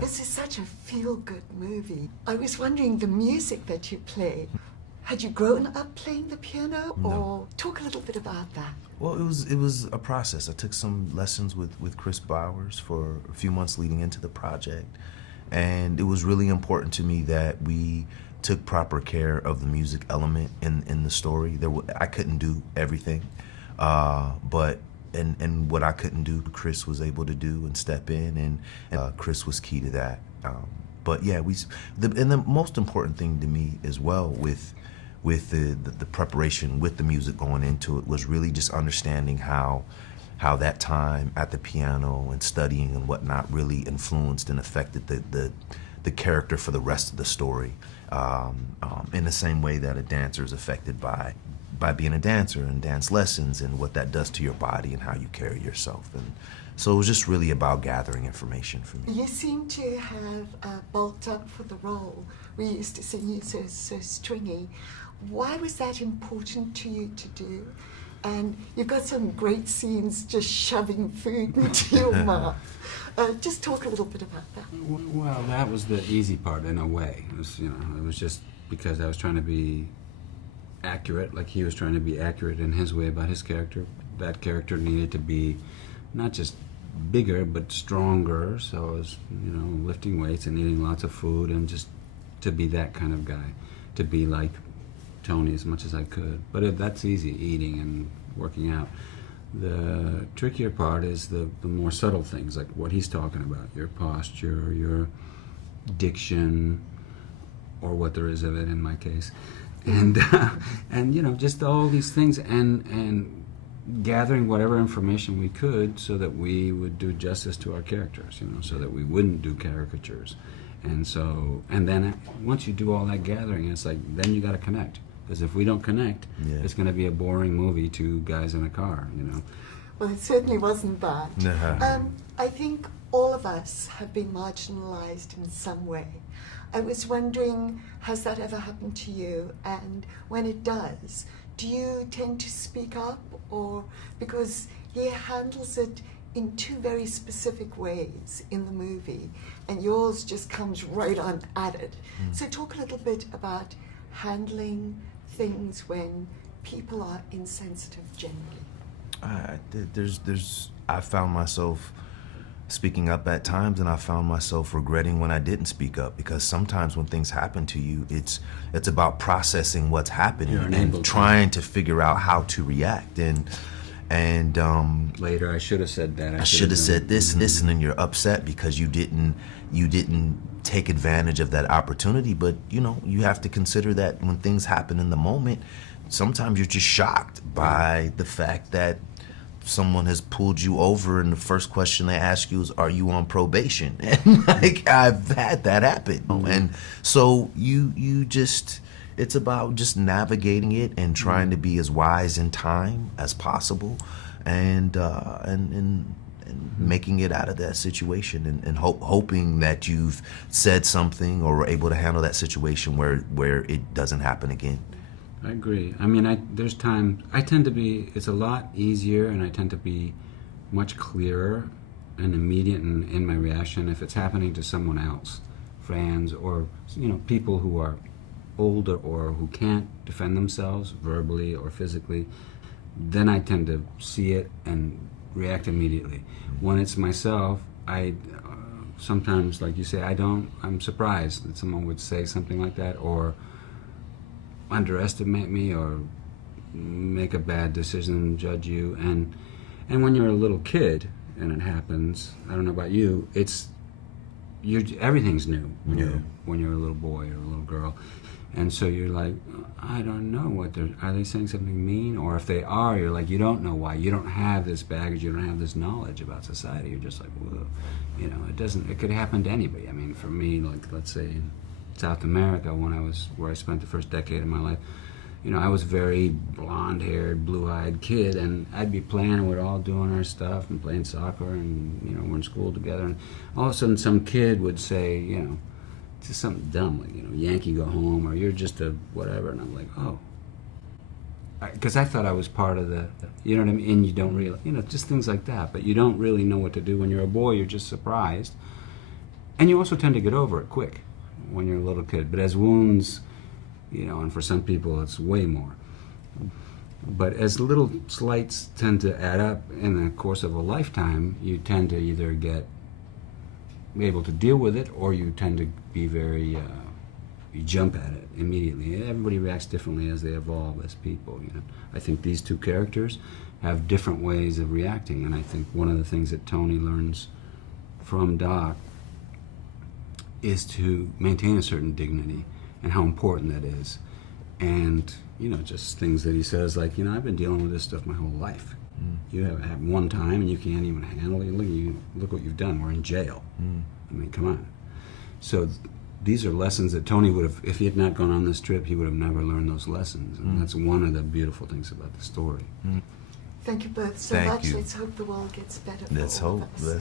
This is such a feel-good movie. I was wondering, the music that you play, had you grown up playing the piano? No. Or talk a little bit about that. Well, it was a process. I took some lessons with Chris Bowers for a few months leading into the project, and it was really important to me that we took proper care of the music element in the story. I couldn't do everything, but what I couldn't do, Chris was able to do and step in, and Chris was key to that. But yeah, and the most important thing to me as well with the preparation, with the music going into it, was really just understanding how that time at the piano and studying and whatnot really influenced and affected the character for the rest of the story, in the same way that a dancer is affected by being a dancer and dance lessons and what that does to your body and how you carry yourself. And so it was just really about gathering information for me. You seem to have bulked up for the role. We used to see you so stringy. Why was that important to you to do? And you've got some great scenes just shoving food into your mouth. Just talk a little bit about that. Well, that was the easy part in a way. It was just because I was trying to be accurate, like he was trying to be accurate in his way about his character. That character needed to be not just bigger, but stronger. So I was, lifting weights and eating lots of food, and just to be that kind of guy, to be like Tony as much as I could. But that's easy, eating and working out. The trickier part is the more subtle things, like what he's talking about, your posture, your diction, or what there is of it in my case. And just all these things, and gathering whatever information we could so that we would do justice to our characters, so that we wouldn't do caricatures. And then once you do all that gathering, it's like, then you got to connect. Because if we don't connect, it's going to be a boring movie, two guys in a car, Well, it certainly wasn't that. Uh-huh. I think all of us have been marginalized in some way. I was wondering, has that ever happened to you? And when it does, do you tend to speak up? Or because he handles it in two very specific ways in the movie, and yours just comes right on at it. So talk a little bit about handling things when people are insensitive generally. I found myself speaking up at times, and I found myself regretting when I didn't speak up, because sometimes when things happen to you, it's about processing what's happening and trying to figure out how to react. And later I should have said that. I should have said this and this, and then you're upset because you didn't take advantage of that opportunity. But you have to consider that when things happen in the moment, sometimes you're just shocked by the fact that someone has pulled you over and the first question they ask you is, are you on probation? And I've had that happen. And so it's about just navigating it and trying to be as wise in time as possible, and making it out of that situation, and hoping that you've said something or are able to handle that situation where it doesn't happen again. I agree. I mean, there's times I tend to be, it's a lot easier, and I tend to be much clearer and immediate in my reaction if it's happening to someone else, friends, or people who are older or who can't defend themselves verbally or physically. Then I tend to see it and react immediately. When it's myself, I sometimes, like you say, I'm surprised that someone would say something like that, or underestimate me, or make a bad decision and judge you. And when you're a little kid and it happens, I don't know about you, everything's new when you're a little boy or a little girl. And so you're like, I don't know are they saying something mean? Or if they are, you're like, you don't know why. You don't have this baggage, you don't have this knowledge about society. You're just like, whoa. It could happen to anybody. I mean, for me, like, let's say in South America, where I spent the first decade of my life, I was a very blonde-haired, blue-eyed kid, and I'd be playing, we're all doing our stuff and playing soccer, and we're in school together, and all of a sudden some kid would say, just something dumb, like, Yankee, go home, or you're just a whatever, and I'm like, oh. Because I thought I was part of the, you know what I mean, and you don't really, just things like that, but you don't really know what to do. When you're a boy, you're just surprised, And you also tend to get over it quick when you're a little kid. But as wounds, you know, and for some people it's way more. But as little slights tend to add up in the course of a lifetime, you tend to either get able to deal with it, or you tend to be very, you jump at it immediately. Everybody reacts differently as they evolve as people, you know. I think these two characters have different ways of reacting, and I think one of the things that Tony learns from Doc is to maintain a certain dignity and how important that is. And, you know, just things that he says, like, you know, I've been dealing with this stuff my whole life. You have one time and you can't even handle it. Look what you've done. We're in jail. I mean, come on. So these are lessons that Tony would have, if he had not gone on this trip, he would have never learned those lessons. And that's one of the beautiful things about the story. Thank you both so Thank much. you. Let's hope the world gets better for Let's all hope. of us.